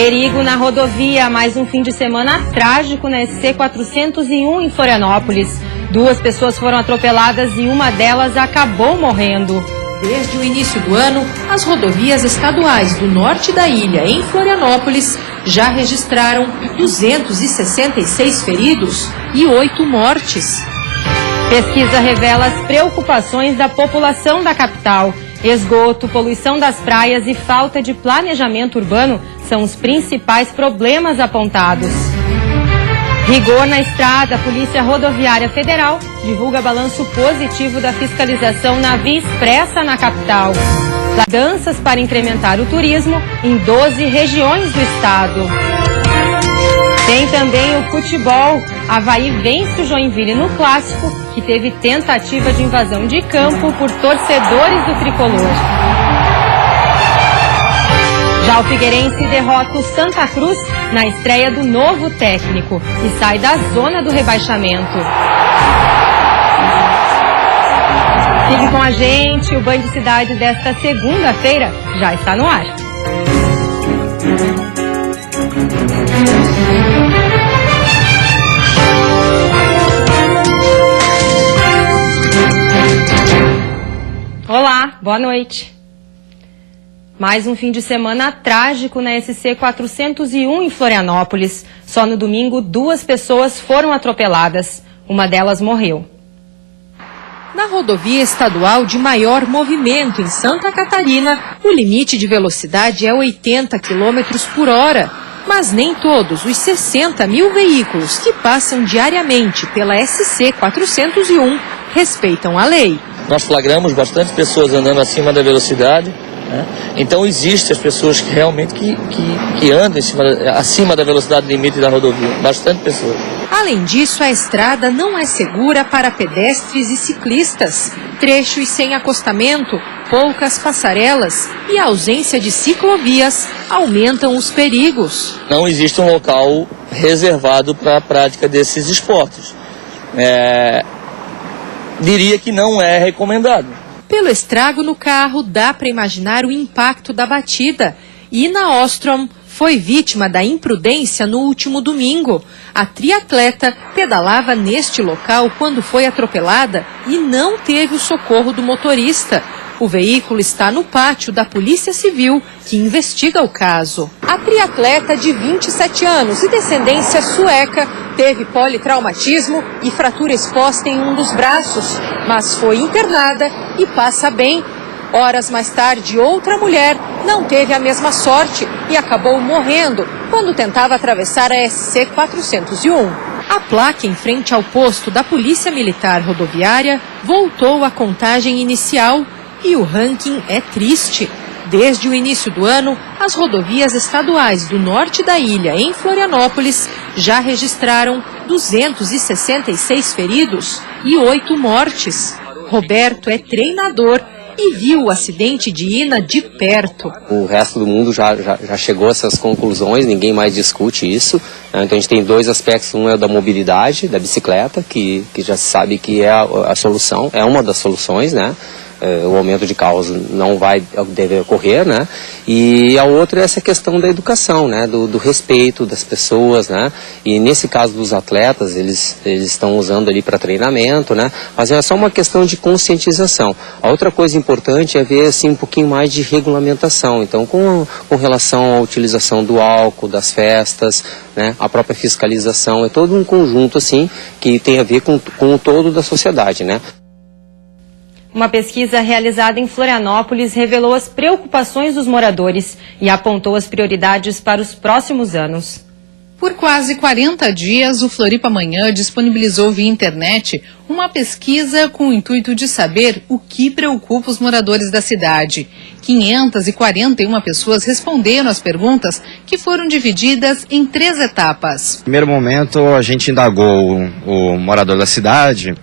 Perigo na rodovia, mais um fim de semana trágico na SC 401 em Florianópolis. 2 pessoas foram atropeladas e uma delas acabou morrendo. Desde o início do ano, as rodovias estaduais do norte da ilha, em Florianópolis, já registraram 266 feridos e 8 mortes. Pesquisa revela as preocupações da população da capital. Esgoto, poluição das praias e falta de planejamento urbano são os principais problemas apontados. Rigor na estrada, a Polícia Rodoviária Federal divulga balanço positivo da fiscalização na Via Expressa na capital. Mudanças para incrementar o turismo em 12 regiões do estado. Tem também o futebol. Avaí vence o Joinville no clássico, que teve tentativa de invasão de campo por torcedores do tricolor. Já o Figueirense derrota o Santa Cruz na estreia do novo técnico e sai da zona do rebaixamento. Fique com a gente, o Band Cidade desta segunda-feira já está no ar. Olá, boa noite. Mais um fim de semana trágico na SC 401 em Florianópolis. Só no domingo, 2 pessoas foram atropeladas. Uma delas morreu. Na rodovia estadual de maior movimento em Santa Catarina, o limite de velocidade é 80 km por hora. Mas nem todos os 60 mil veículos que passam diariamente pela SC 401 respeitam a lei. Nós flagramos bastante pessoas andando acima da velocidade, né? Então existem as pessoas que realmente que andam acima da velocidade limite da rodovia, bastante pessoas. Além disso, a estrada não é segura para pedestres e ciclistas. Trechos sem acostamento, poucas passarelas e a ausência de ciclovias aumentam os perigos. Não existe um local reservado para a prática desses esportes. Diria que não é recomendado. Pelo estrago no carro, dá para imaginar o impacto da batida. Ina Ostrom foi vítima da imprudência no último domingo. A triatleta pedalava neste local quando foi atropelada e não teve o socorro do motorista. O veículo está no pátio da Polícia Civil, que investiga o caso. A triatleta de 27 anos e descendência sueca teve politraumatismo e fratura exposta em um dos braços, mas foi internada e passa bem. Horas mais tarde, outra mulher não teve a mesma sorte e acabou morrendo quando tentava atravessar a SC 401. A placa em frente ao posto da Polícia Militar Rodoviária voltou à contagem inicial. E o ranking é triste. Desde o início do ano, as rodovias estaduais do norte da ilha, em Florianópolis, já registraram 266 feridos e 8 mortes. Roberto é treinador e viu o acidente de Ina de perto. O resto do mundo já chegou a essas conclusões, ninguém mais discute isso. Então a gente tem 2 aspectos, um é o da mobilidade, da bicicleta, que já se sabe que é a solução, é uma das soluções, né? O aumento de carros não deve ocorrer, né? E a outra é essa questão da educação, né? Do respeito das pessoas, né? E nesse caso dos atletas, eles estão usando ali para treinamento, né? Mas é só uma questão de conscientização. A outra coisa importante é ver assim um pouquinho mais de regulamentação. Então, com relação à utilização do álcool, das festas, né? A própria fiscalização, é todo um conjunto assim que tem a ver com o todo da sociedade, né? Uma pesquisa realizada em Florianópolis revelou as preocupações dos moradores e apontou as prioridades para os próximos anos. Por quase 40 dias, o Floripa Manhã disponibilizou via internet uma pesquisa com o intuito de saber o que preocupa os moradores da cidade. 541 pessoas responderam às perguntas, que foram divididas em 3 etapas. No primeiro momento, a gente indagou o morador da cidade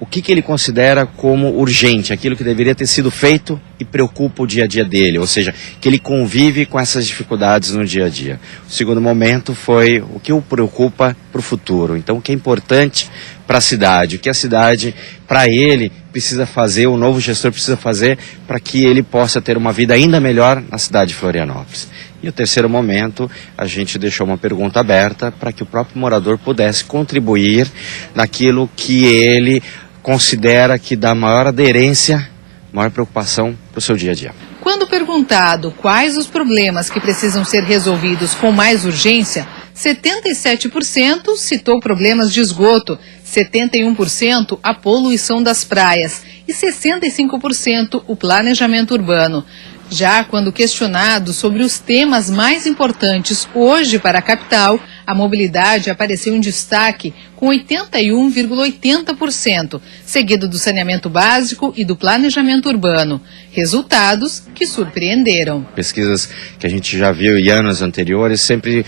o que ele considera como urgente, aquilo que deveria ter sido feito e preocupa o dia a dia dele, ou seja, que ele convive com essas dificuldades no dia a dia. O segundo momento foi o que o preocupa para o futuro, então o que é importante para a cidade, o que a cidade, para ele, precisa fazer, o novo gestor precisa fazer para que ele possa ter uma vida ainda melhor na cidade de Florianópolis. E o terceiro momento, a gente deixou uma pergunta aberta para que o próprio morador pudesse contribuir naquilo que ele considera que dá maior aderência, maior preocupação para o seu dia a dia. Quando perguntado quais os problemas que precisam ser resolvidos com mais urgência, 77% citou problemas de esgoto, 71% a poluição das praias e 65% o planejamento urbano. Já quando questionado sobre os temas mais importantes hoje para a capital, a mobilidade apareceu em destaque com 81,80%, seguido do saneamento básico e do planejamento urbano. Resultados que surpreenderam. Pesquisas que a gente já viu em anos anteriores sempre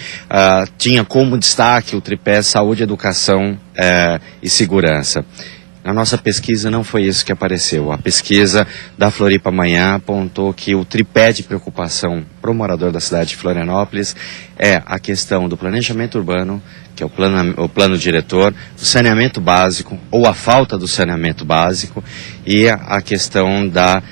tinha como destaque o tripé saúde, educação e segurança. Na nossa pesquisa não foi isso que apareceu. A pesquisa da Floripa Amanhã apontou que o tripé de preocupação para o morador da cidade de Florianópolis é a questão do planejamento urbano, que é o plano diretor, o saneamento básico ou a falta do saneamento básico e a questão da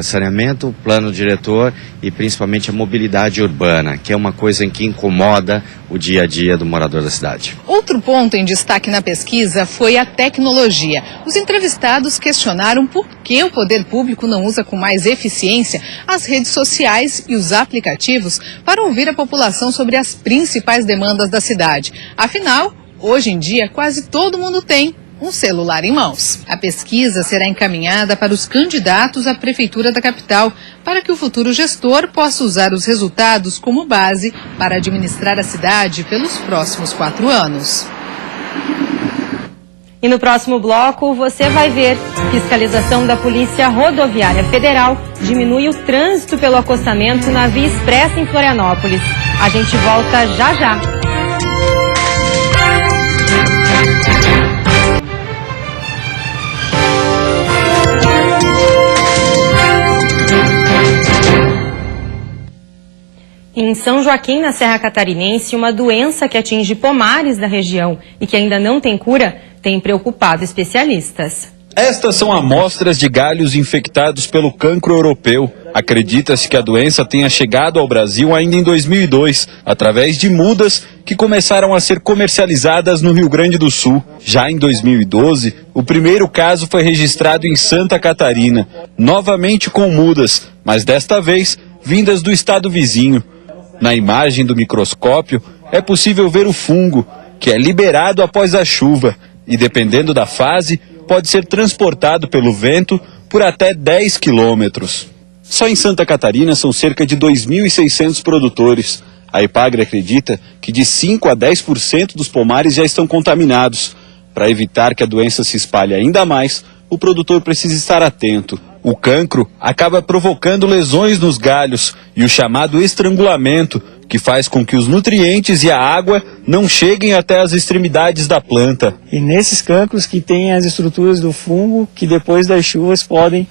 saneamento, plano diretor e principalmente a mobilidade urbana, que é uma coisa em que incomoda o dia a dia do morador da cidade. Outro ponto em destaque na pesquisa foi a tecnologia. Os entrevistados questionaram por que o poder público não usa com mais eficiência as redes sociais e os aplicativos para ouvir a população sobre as principais demandas da cidade. Afinal, hoje em dia, quase todo mundo tem um celular em mãos. A pesquisa será encaminhada para os candidatos à Prefeitura da capital, para que o futuro gestor possa usar os resultados como base para administrar a cidade pelos próximos 4 anos. E no próximo bloco você vai ver: fiscalização da Polícia Rodoviária Federal diminui o trânsito pelo acostamento na Via Expressa em Florianópolis. A gente volta já já. Em São Joaquim, na Serra Catarinense, uma doença que atinge pomares da região e que ainda não tem cura tem preocupado especialistas. Estas são amostras de galhos infectados pelo cancro europeu. Acredita-se que a doença tenha chegado ao Brasil ainda em 2002, através de mudas que começaram a ser comercializadas no Rio Grande do Sul. Já em 2012, o primeiro caso foi registrado em Santa Catarina, novamente com mudas, mas desta vez vindas do estado vizinho. Na imagem do microscópio, é possível ver o fungo, que é liberado após a chuva e, dependendo da fase, pode ser transportado pelo vento por até 10 quilômetros. Só em Santa Catarina são cerca de 2.600 produtores. A Epagre acredita que de 5 a 10% dos pomares já estão contaminados. Para evitar que a doença se espalhe ainda mais, o produtor precisa estar atento. O cancro acaba provocando lesões nos galhos e o chamado estrangulamento, que faz com que os nutrientes e a água não cheguem até as extremidades da planta. E nesses cancros que tem as estruturas do fungo, que depois das chuvas podem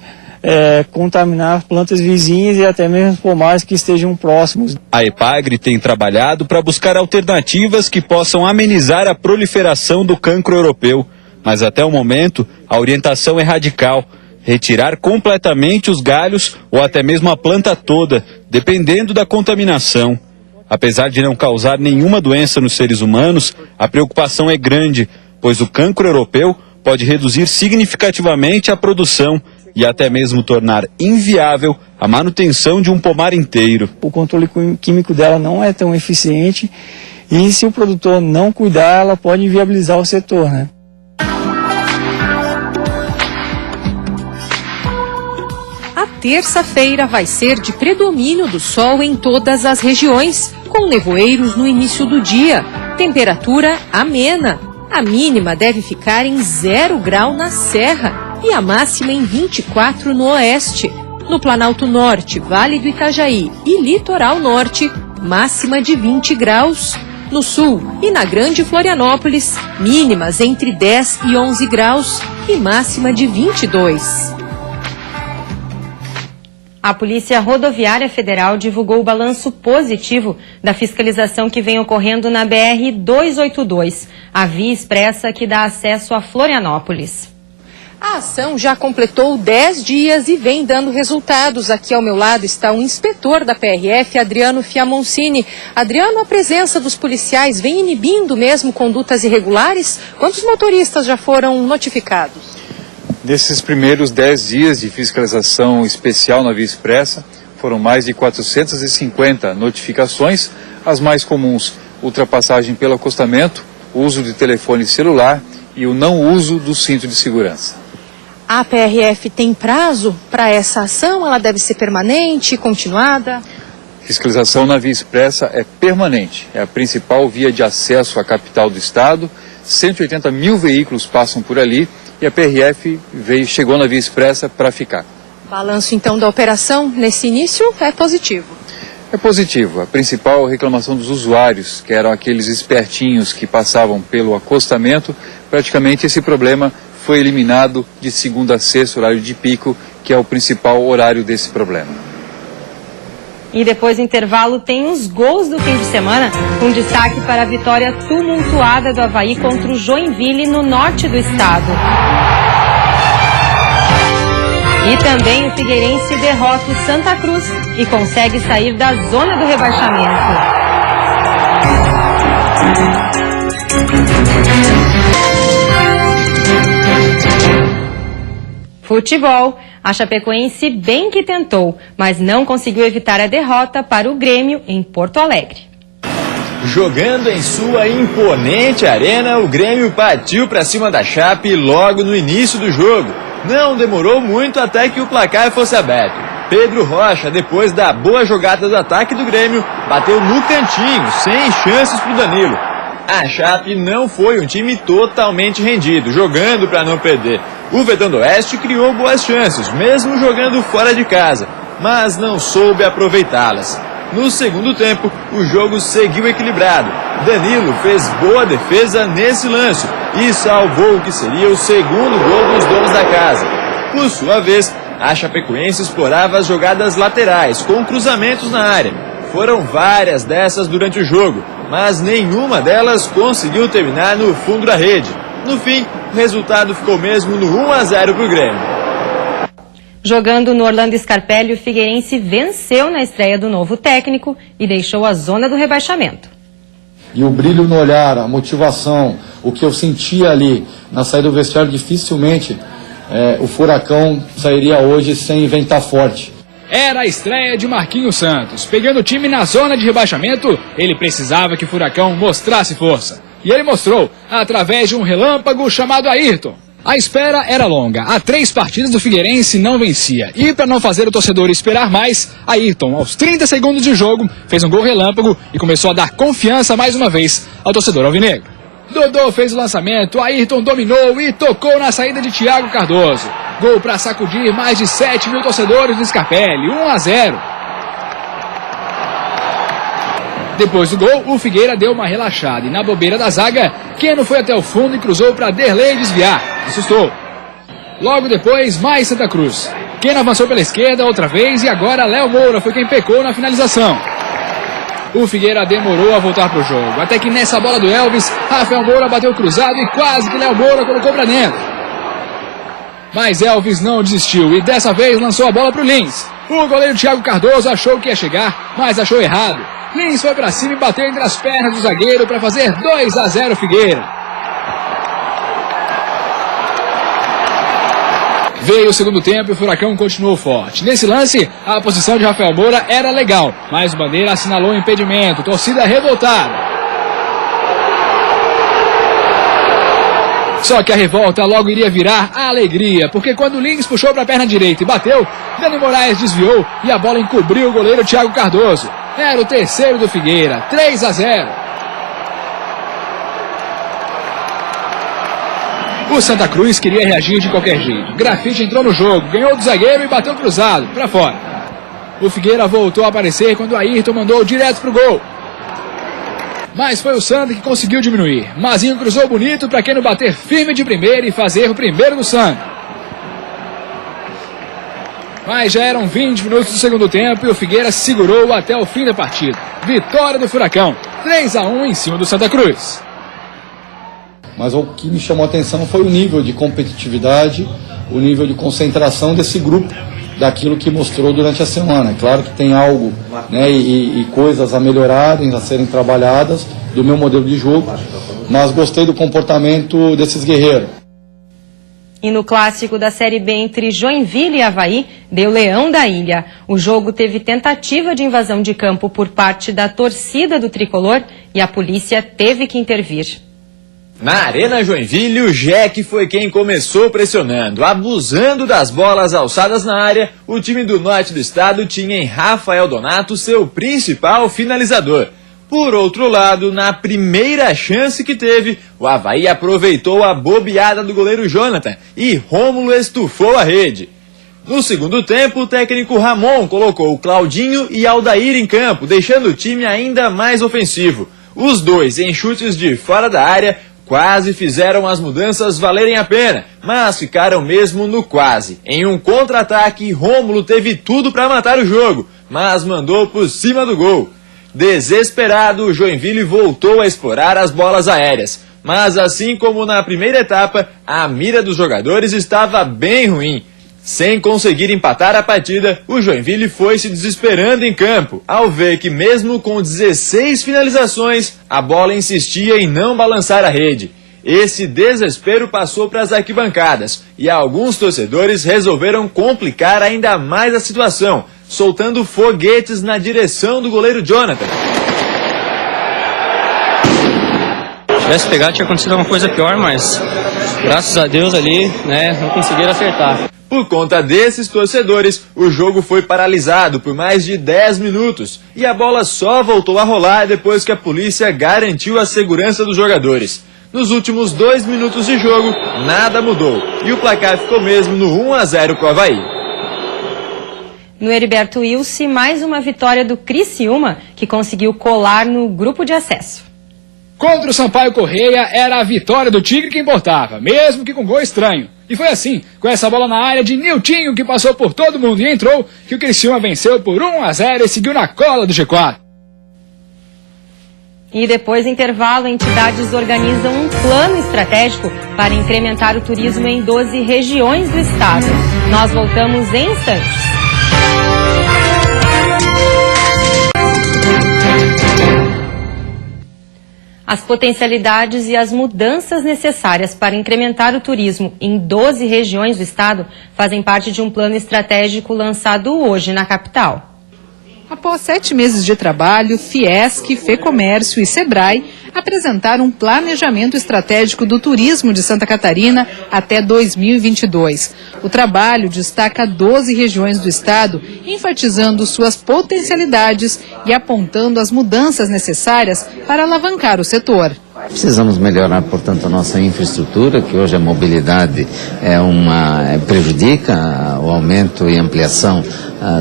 contaminar plantas vizinhas e até mesmo pomares que estejam próximos. A Epagre tem trabalhado para buscar alternativas que possam amenizar a proliferação do cancro europeu, mas até o momento a orientação é radical: retirar completamente os galhos ou até mesmo a planta toda, dependendo da contaminação. Apesar de não causar nenhuma doença nos seres humanos, a preocupação é grande, pois o cancro europeu pode reduzir significativamente a produção e até mesmo tornar inviável a manutenção de um pomar inteiro. O controle químico dela não é tão eficiente e, se o produtor não cuidar, ela pode inviabilizar o setor, né? A terça-feira vai ser de predomínio do sol em todas as regiões, com nevoeiros no início do dia. Temperatura amena. A mínima deve ficar em 0 grau na Serra e a máxima em 24 no oeste. No Planalto Norte, Vale do Itajaí e Litoral Norte, máxima de 20 graus. No sul e na Grande Florianópolis, mínimas entre 10 e 11 graus e máxima de 22. A Polícia Rodoviária Federal divulgou o balanço positivo da fiscalização que vem ocorrendo na BR-282, a via expressa que dá acesso a Florianópolis. A ação já completou 10 dias e vem dando resultados. Aqui ao meu lado está o inspetor da PRF, Adriano Fiamoncini. Adriano, a presença dos policiais vem inibindo mesmo condutas irregulares? Quantos motoristas já foram notificados? Nesses primeiros 10 dias de fiscalização especial na Via Expressa, foram mais de 450 notificações, as mais comuns: ultrapassagem pelo acostamento, uso de telefone celular e o não uso do cinto de segurança. A PRF tem prazo para essa ação? Ela deve ser permanente, continuada? Fiscalização na Via Expressa é permanente, é a principal via de acesso à capital do estado. 180 mil veículos passam por ali e a PRF chegou na Via Expressa para ficar. Balanço então da operação nesse início é positivo? É positivo. A principal reclamação dos usuários, que eram aqueles espertinhos que passavam pelo acostamento, praticamente esse problema foi eliminado de segunda a sexta, horário de pico, que é o principal horário desse problema. E depois do intervalo tem os gols do fim de semana, com destaque para a vitória tumultuada do Avaí contra o Joinville no norte do estado. E também o Figueirense derrota o Santa Cruz e consegue sair da zona do rebaixamento. Futebol. A Chapecoense bem que tentou, mas não conseguiu evitar a derrota para o Grêmio em Porto Alegre. Jogando em sua imponente arena, o Grêmio partiu para cima da Chape logo no início do jogo. Não demorou muito até que o placar fosse aberto. Pedro Rocha, depois da boa jogada do ataque do Grêmio, bateu no cantinho, sem chances para o Danilo. A Chape não foi um time totalmente rendido, jogando para não perder. O Verdão do Oeste criou boas chances, mesmo jogando fora de casa, mas não soube aproveitá-las. No segundo tempo, o jogo seguiu equilibrado. Danilo fez boa defesa nesse lance e salvou o que seria o segundo gol dos donos da casa. Por sua vez, a Chapecoense explorava as jogadas laterais, com cruzamentos na área. Foram várias dessas durante o jogo, mas nenhuma delas conseguiu terminar no fundo da rede. No fim, o resultado ficou mesmo no 1-0 para o Grêmio. Jogando no Orlando Scarpelli, o Figueirense venceu na estreia do novo técnico e deixou a zona do rebaixamento. E o brilho no olhar, a motivação, o que eu sentia ali na saída do vestiário, dificilmente o Furacão sairia hoje sem inventar forte. Era a estreia de Marquinhos Santos. Pegando o time na zona de rebaixamento, ele precisava que o Furacão mostrasse força. E ele mostrou, através de um relâmpago chamado Ayrton. A espera era longa. Há 3 partidas do Figueirense não vencia. E para não fazer o torcedor esperar mais, Ayrton, aos 30 segundos de jogo, fez um gol relâmpago e começou a dar confiança mais uma vez ao torcedor alvinegro. Dodô fez o lançamento, Ayrton dominou e tocou na saída de Thiago Cardoso. Gol para sacudir mais de 7 mil torcedores do Scarpelli, 1-0. Depois do gol, o Figueira deu uma relaxada e na bobeira da zaga, Keno foi até o fundo e cruzou para Derlei desviar. Assustou. Logo depois, mais Santa Cruz. Keno avançou pela esquerda outra vez e agora Léo Moura foi quem pecou na finalização. O Figueira demorou a voltar para o jogo, até que nessa bola do Elvis, Rafael Moura bateu cruzado e quase que Léo Moura colocou para dentro. Mas Elvis não desistiu e dessa vez lançou a bola para o Lins. O goleiro Thiago Cardoso achou que ia chegar, mas achou errado. Lins foi para cima e bateu entre as pernas do zagueiro para fazer 2-0 Figueira. Veio o segundo tempo e o Furacão continuou forte. Nesse lance, a posição de Rafael Moura era legal, mas o Bandeira assinalou o impedimento, torcida revoltada. Só que a revolta logo iria virar a alegria, porque quando o Lins puxou para a perna direita e bateu, Dani Moraes desviou e a bola encobriu o goleiro Thiago Cardoso. Era o terceiro do Figueira, 3-0. O Santa Cruz queria reagir de qualquer jeito. Grafite entrou no jogo, ganhou do zagueiro e bateu cruzado, para fora. O Figueira voltou a aparecer quando o Ayrton mandou direto pro gol. Mas foi o Santa que conseguiu diminuir. Mazinho cruzou bonito para Keno bater firme de primeira e fazer o primeiro do Santa. Mas já eram 20 minutos do segundo tempo e o Figueira segurou até o fim da partida. Vitória do Furacão, 3-1 em cima do Santa Cruz. mas o que me chamou a atenção foi o nível de competitividade, o nível de concentração desse grupo, daquilo que mostrou durante a semana. É claro que tem algo, né, e coisas a melhorarem, a serem trabalhadas do meu modelo de jogo, mas gostei do comportamento desses guerreiros. E no clássico da Série B entre Joinville e Avaí, deu Leão da Ilha. O jogo teve tentativa de invasão de campo por parte da torcida do tricolor e a polícia teve que intervir. Na Arena Joinville, o Jack foi quem começou pressionando. Abusando das bolas alçadas na área, o time do norte do estado tinha em Rafael Donato seu principal finalizador. Por outro lado, na primeira chance que teve, o Avaí aproveitou a bobeada do goleiro Jonathan e Rômulo estufou a rede. No segundo tempo, o técnico Ramon colocou o Claudinho e Aldair em campo, deixando o time ainda mais ofensivo. Os dois, em chutes de fora da área, quase fizeram as mudanças valerem a pena, mas ficaram mesmo no quase. Em um contra-ataque, Rômulo teve tudo para matar o jogo, mas mandou por cima do gol. Desesperado, o Joinville voltou a explorar as bolas aéreas. Mas assim como na primeira etapa, a mira dos jogadores estava bem ruim. Sem conseguir empatar a partida, o Joinville foi se desesperando em campo, ao ver que mesmo com 16 finalizações, a bola insistia em não balançar a rede. Esse desespero passou para as arquibancadas e alguns torcedores resolveram complicar ainda mais a situação, soltando foguetes na direção do goleiro Jonathan. Se tivesse pegado, tinha acontecido alguma coisa pior, mas graças a Deus ali, né, não conseguiram acertar. Por conta desses torcedores, o jogo foi paralisado por mais de 10 minutos e a bola só voltou a rolar depois que a polícia garantiu a segurança dos jogadores. Nos últimos 2 minutos de jogo, nada mudou e o placar ficou mesmo no 1-0 para o Avaí. No Heriberto Wilson, mais uma vitória do Criciúma, que conseguiu colar no grupo de acesso. Contra o Sampaio Correia, era a vitória do Tigre que importava, mesmo que com gol estranho. E foi assim, com essa bola na área de Niltinho, que passou por todo mundo e entrou, que o Criciúma venceu por 1-0 e seguiu na cola do G4. E depois do intervalo, entidades organizam um plano estratégico para incrementar o turismo em 12 regiões do estado. Nós voltamos em instantes. As potencialidades e as mudanças necessárias para incrementar o turismo em 12 regiões do estado fazem parte de um plano estratégico lançado hoje na capital. Após 7 meses de trabalho, Fiesc, Fecomércio e Sebrae apresentaram um planejamento estratégico do turismo de Santa Catarina até 2022. O trabalho destaca 12 regiões do estado, enfatizando suas potencialidades e apontando as mudanças necessárias para alavancar o setor. Precisamos melhorar, portanto, a nossa infraestrutura, que hoje a mobilidade prejudica o aumento e ampliação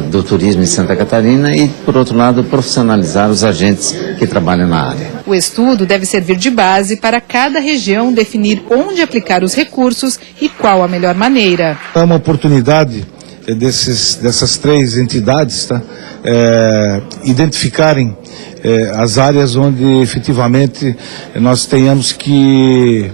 do turismo em Santa Catarina e, por outro lado, profissionalizar os agentes que trabalham na área. O estudo deve servir de base para cada região definir onde aplicar os recursos e qual a melhor maneira. É uma oportunidade dessas 3 entidades identificarem as áreas onde efetivamente nós tenhamos que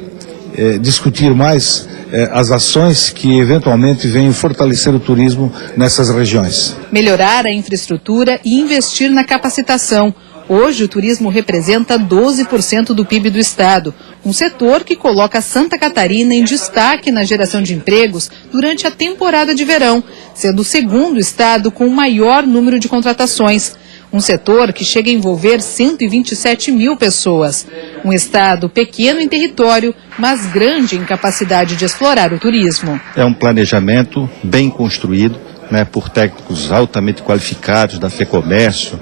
discutir mais as ações que eventualmente venham fortalecer o turismo nessas regiões. Melhorar a infraestrutura e investir na capacitação. Hoje o turismo representa 12% do PIB do estado, um setor que coloca Santa Catarina em destaque na geração de empregos durante a temporada de verão, sendo o segundo estado com o maior número de contratações. Um setor que chega a envolver 127 mil pessoas. Um estado pequeno em território, mas grande em capacidade de explorar o turismo. É um planejamento bem construído, por técnicos altamente qualificados da Fecomércio,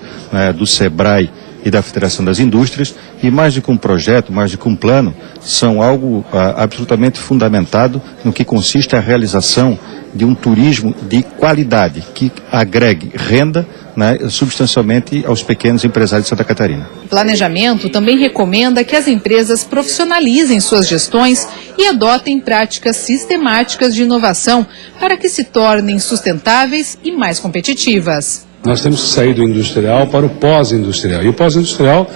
do Sebrae e da Federação das Indústrias, e mais do que um projeto, mais do que um plano, são algo absolutamente fundamentado no que consiste a realização de um turismo de qualidade, que agregue renda substancialmente aos pequenos empresários de Santa Catarina. O planejamento também recomenda que as empresas profissionalizem suas gestões e adotem práticas sistemáticas de inovação para que se tornem sustentáveis e mais competitivas. Nós temos que sair do industrial para o pós-industrial. E o pós-industrial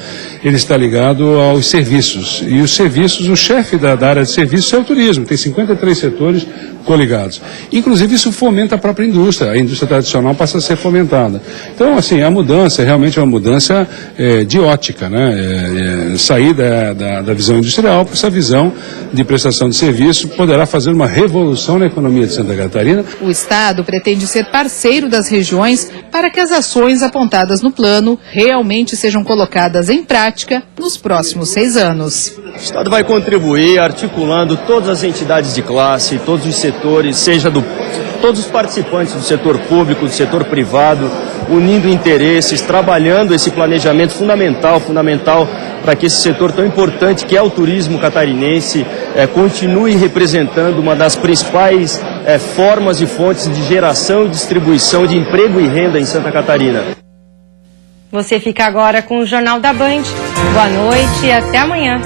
ele está ligado aos serviços. E os serviços, o chefe da área de serviços é o turismo, tem 53 setores coligados. Inclusive isso fomenta a própria indústria, a indústria tradicional passa a ser fomentada. Então, assim, a mudança realmente é uma mudança de ótica, né? Sair da visão industrial para essa visão de prestação de serviço poderá fazer uma revolução na economia de Santa Catarina. O Estado pretende ser parceiro das regiões para que as ações apontadas no plano realmente sejam colocadas em prática nos próximos 6 anos. O Estado vai contribuir articulando todas as entidades de classe, todos os setores, todos os participantes do setor público, do setor privado, unindo interesses, trabalhando esse planejamento fundamental para que esse setor tão importante que é o turismo catarinense continue representando uma das principais formas e fontes de geração e distribuição de emprego e renda em Santa Catarina. Você fica agora com o Jornal da Band. Boa noite e até amanhã.